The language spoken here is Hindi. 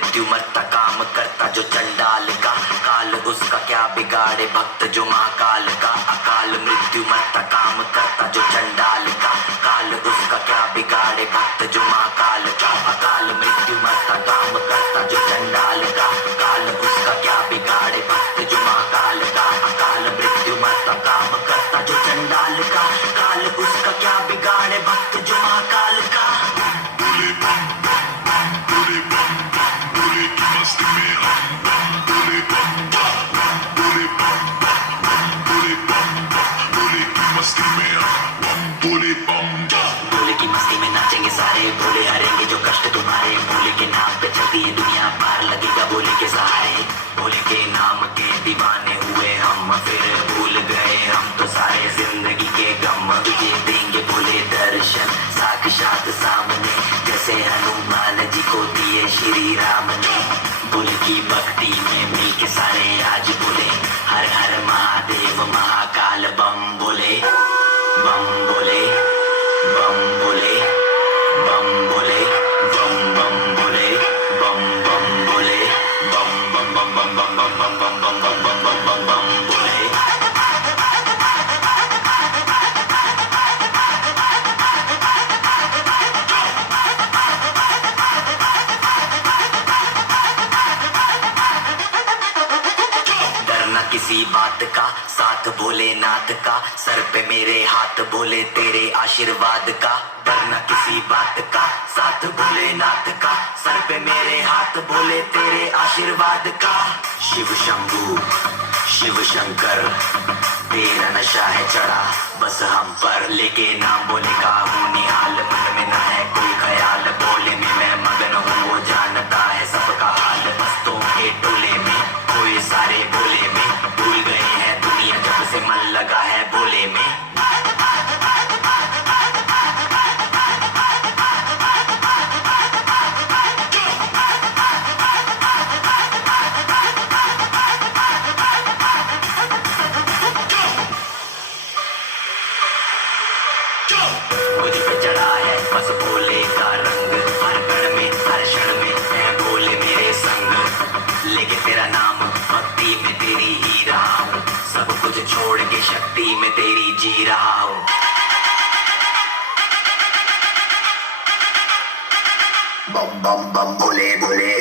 मृत्यु मरता काम करता जो चंडाल का, काल उसका क्या बिगाड़े भक्त जो महाकाल का। अकाल मृत्यु मरता काम करता जो चंडाल का, काल उसका क्या बिगाड़े भक्त जो महाकाल का। अकाल मृत्यु मरता काम करता जो चंडाल का, काल उसका क्या बिगाड़े भक्त जो महाकाल का। अकाल मृत्यु मरता काम करता जो चंडाल का, काल उसका क्या बिगाड़े भक्त जो महाकाल का। भोले की मस्ती में नाचेंगे सारे, भोले हरेंगे जो कष्ट तुम्हारे। भोले के नाम पे चलती है दुनिया, पार लगेगा भोले के सहारे। भोले के नाम के दीवाने हुए हम, फिर भूल गए हम तो सारे जिंदगी के गम। तुझे देंगे भोले दर्शन साक्षात सामने, जैसे हनुमान जी को दिए श्री राम ने। भोले की भक्ति में मिल के सारे आज बोले, हर हर महादेव महाकाल बम बोले, बम बोले, बम बोले, बम बोले, बम बम बोले, बम बम बोले, बम बम बम बम बम बम बम बम बम बम बम बम बम बम बोले। डरना किसी बात का, साथ भोलेनाथ का, सर पे मेरे हाथ भोले तेरे आशीर्वाद का। डरना किसी बात का, साथ भोलेनाथ का, सर पे मेरे हाथ भोले तेरे आशीर्वाद का। शिव शंभू शिव शंकर तेरा नशा है चढ़ा बस हम पर, लेके नाम भोले का हूँ निहाल। मन में ना है कोई ख्याल, भोले में मैं मगन हूँ, वो जानता है सबका हाल। मस्तों के टोले में कोई सारे भोले में, भूल गए हैं दुनिया जब से मन लगा है भोले में। मुझ पे चढ़ा है बस भोले का रंग, हर कण में हर क्षण में है भोले मेरे संग। लेके तेरा नाम भक्ति में तेरी ही रहा हूँ, सब कुछ छोड़ के शक्ति में तेरी जी रहा हूँ। बम बम बम भोले भोले।